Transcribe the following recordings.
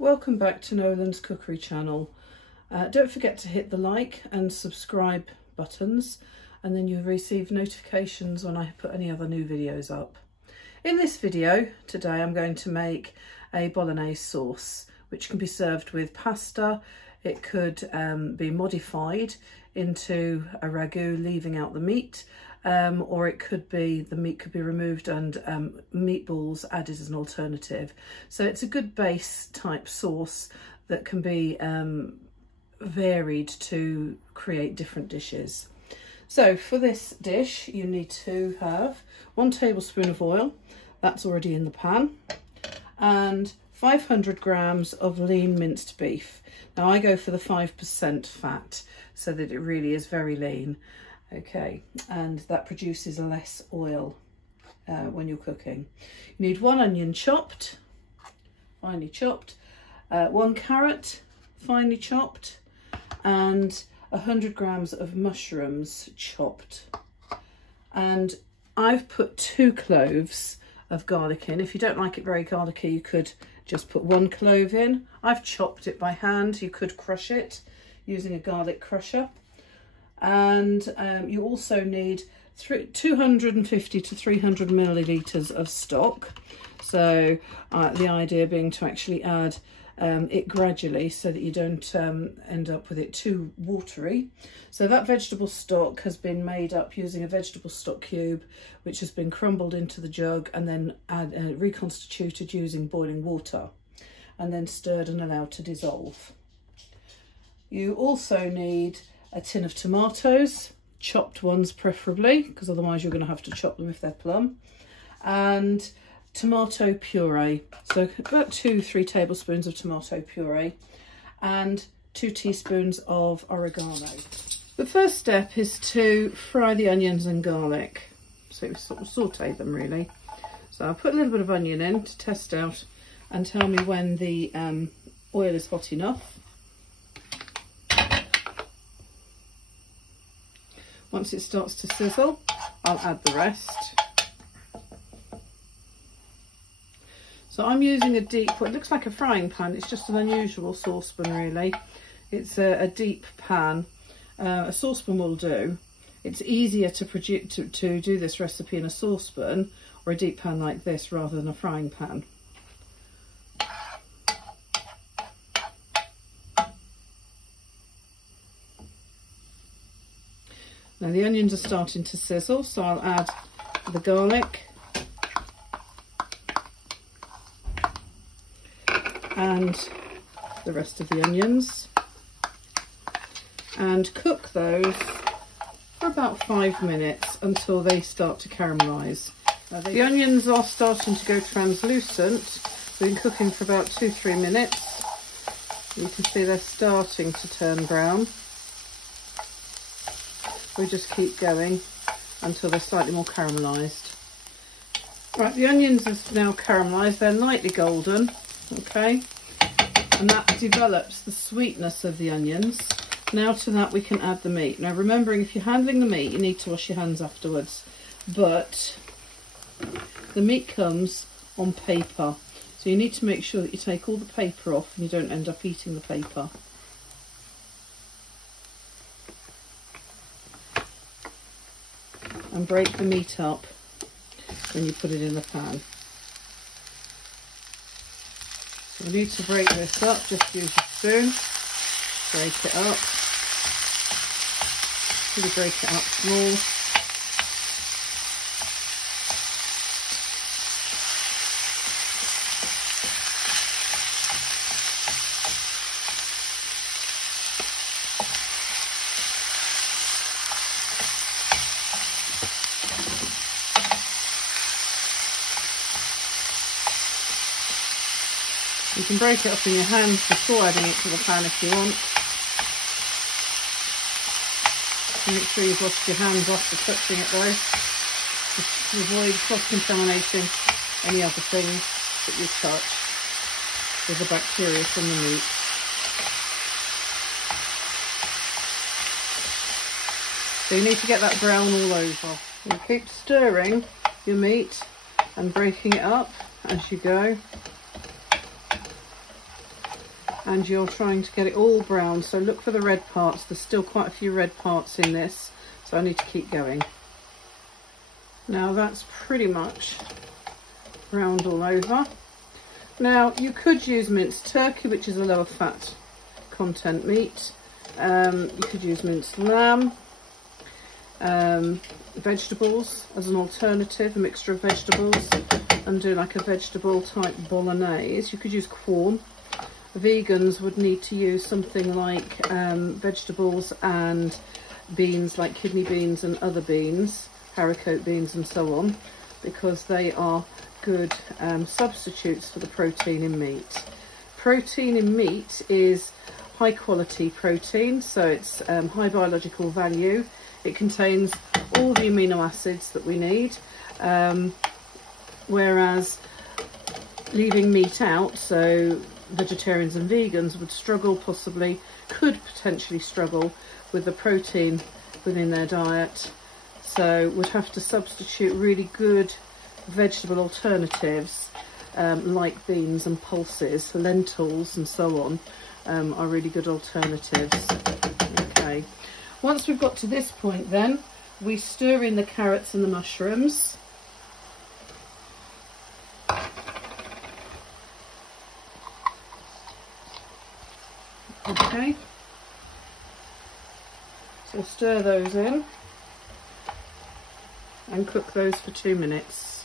Welcome back to Nolan's Cookery channel. Don't forget to hit the like and subscribe buttons, and then you'll receive notifications when I put any other new videos up. In this video today I'm going to make a Bolognese sauce which can be served with pasta. It could be modified into a ragu leaving out the meat, or it could be the meat could be removed and meatballs added as an alternative. So it's a good base type sauce that can be varied to create different dishes. So for this dish you need to have 1 tablespoon of oil, that's already in the pan, and 500 grams of lean minced beef. Now I go for the 5% fat so that it really is very lean. Okay, and that produces less oil when you're cooking. You need 1 onion chopped, finely chopped, 1 carrot, finely chopped, and 100 grams of mushrooms chopped. And I've put 2 cloves of garlic in. If you don't like it very garlicky, you could just put 1 clove in. I've chopped it by hand. You could crush it using a garlic crusher. And you also need 250 to 300 millilitres of stock. So the idea being to actually add it gradually so that you don't end up with it too watery. So that vegetable stock has been made up using a vegetable stock cube which has been crumbled into the jug and then reconstituted using boiling water and then stirred and allowed to dissolve. You also need a tin of tomatoes, chopped ones preferably, because otherwise you're going to have to chop them if they're plumb, and tomato puree, so about 2-3 tablespoons of tomato puree, and 2 teaspoons of oregano. The first step is to fry the onions and garlic, so sort of saute them really. So I'll put a little bit of onion in to test out and tell me when the oil is hot enough. Once it starts to sizzle, I'll add the rest. So I'm using a deep, what looks like a frying pan. It's just an unusual saucepan really. It's a deep pan. A saucepan will do. It's easier to do this recipe in a saucepan or a deep pan like this rather than a frying pan. Now the onions are starting to sizzle, so I'll add the garlic and the rest of the onions and cook those for about 5 minutes until they start to caramelise. The onions are starting to go translucent. We've been cooking for about 2-3 minutes. You can see they're starting to turn brown. We just keep going until they're slightly more caramelised. Right, the onions have now caramelised. They're lightly golden, okay, and that develops the sweetness of the onions. Now to that we can add the meat. Now remembering, if you're handling the meat, you need to wash your hands afterwards, but the meat comes on paper, so you need to make sure that you take all the paper off and you don't end up eating the paper. And break the meat up when you put it in the pan. So you need to break this up, just use a spoon, break it up, really break it up small. You can break it up in your hands before adding it to the pan if you want. Make sure you've washed your hands after touching it though, just to avoid cross-contaminating any other things that you touch with the bacteria from the meat. So you need to get that brown all over. You keep stirring your meat and breaking it up as you go. and you're trying to get it all brown. So look for the red parts. There's still quite a few red parts in this, so I need to keep going. Now that's pretty much browned all over. Now you could use minced turkey, which is a lower fat content meat. You could use minced lamb, vegetables as an alternative, a mixture of vegetables, and do like a vegetable type bolognese. You could use corn. Vegans would need to use something like vegetables and beans, like kidney beans and other beans, haricot beans and so on, because they are good substitutes for the protein in meat. Protein in meat is high quality protein, so it's high biological value. It contains all the amino acids that we need, whereas leaving meat out, so vegetarians and vegans would struggle, could potentially struggle with the protein within their diet, so would have to substitute really good vegetable alternatives like beans and pulses, lentils and so on are really good alternatives. Okay, once we've got to this point, then we stir in the carrots and the mushrooms. Okay, so stir those in and cook those for 2 minutes.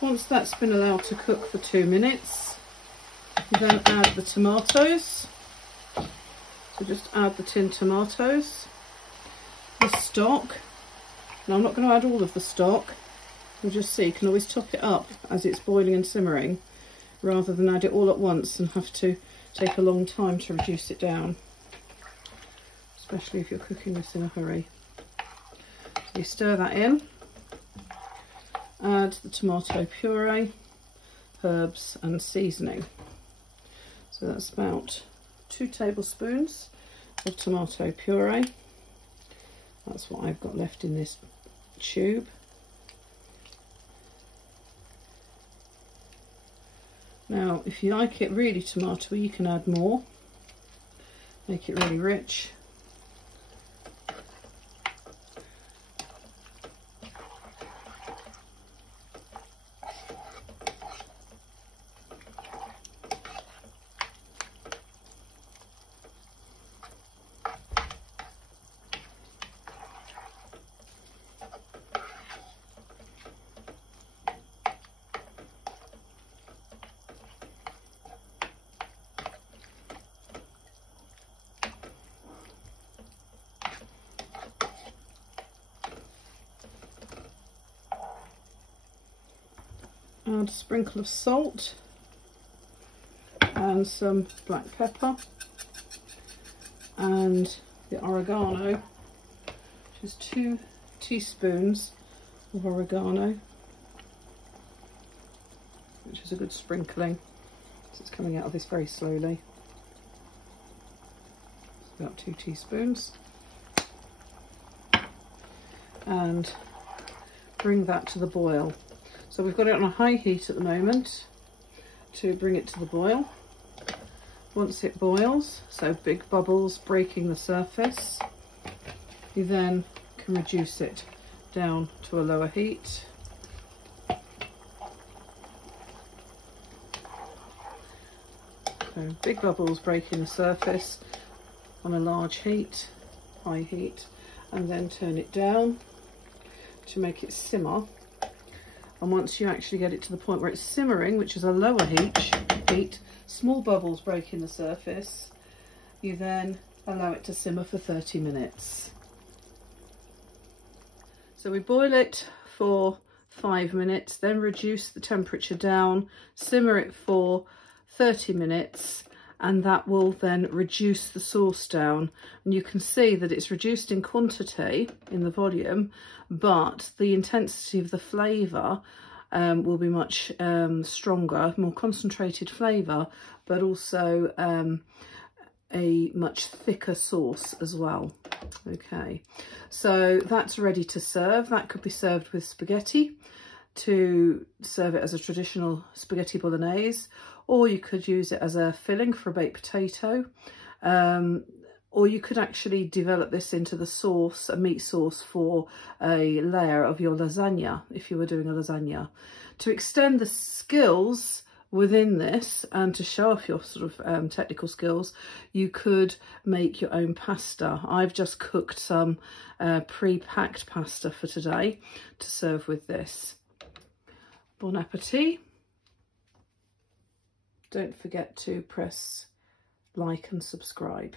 Once that's been allowed to cook for 2 minutes, then add the tomatoes. So just add the tinned tomatoes, the stock. Now I'm not going to add all of the stock. You'll just see, you can always top it up as it's boiling and simmering, rather than add it all at once and have to take a long time to reduce it down, especially if you're cooking this in a hurry. So you stir that in, add the tomato puree, herbs and seasoning. So that's about 2 tablespoons of tomato puree. That's what I've got left in this tube. Now, if you like it really tomatoey, you can add more, make it really rich. Add a sprinkle of salt and some black pepper and the oregano, which is 2 teaspoons of oregano, which is a good sprinkling. So it's coming out of this very slowly. It's about 2 teaspoons. And bring that to the boil. So we've got it on a high heat at the moment to bring it to the boil. Once it boils, so big bubbles breaking the surface, you then can reduce it down to a lower heat. So big bubbles breaking the surface on a large heat, high heat, and then turn it down to make it simmer. And once you actually get it to the point where it's simmering, which is a lower heat, small bubbles breaking the surface, you then allow it to simmer for 30 minutes. So we boil it for 5 minutes, then reduce the temperature down, simmer it for 30 minutes, and that will then reduce the sauce down. And you can see that it's reduced in quantity, in the volume, but the intensity of the flavour will be much stronger, more concentrated flavour, but also a much thicker sauce as well. Okay, so that's ready to serve. That could be served with spaghetti, to serve it as a traditional spaghetti bolognese, or you could use it as a filling for a baked potato, or you could actually develop this into the sauce, a meat sauce for a layer of your lasagna, if you were doing a lasagna. To extend the skills within this and to show off your sort of technical skills, you could make your own pasta. I've just cooked some pre-packed pasta for today to serve with this. Bon appetit. Don't forget to press like and subscribe.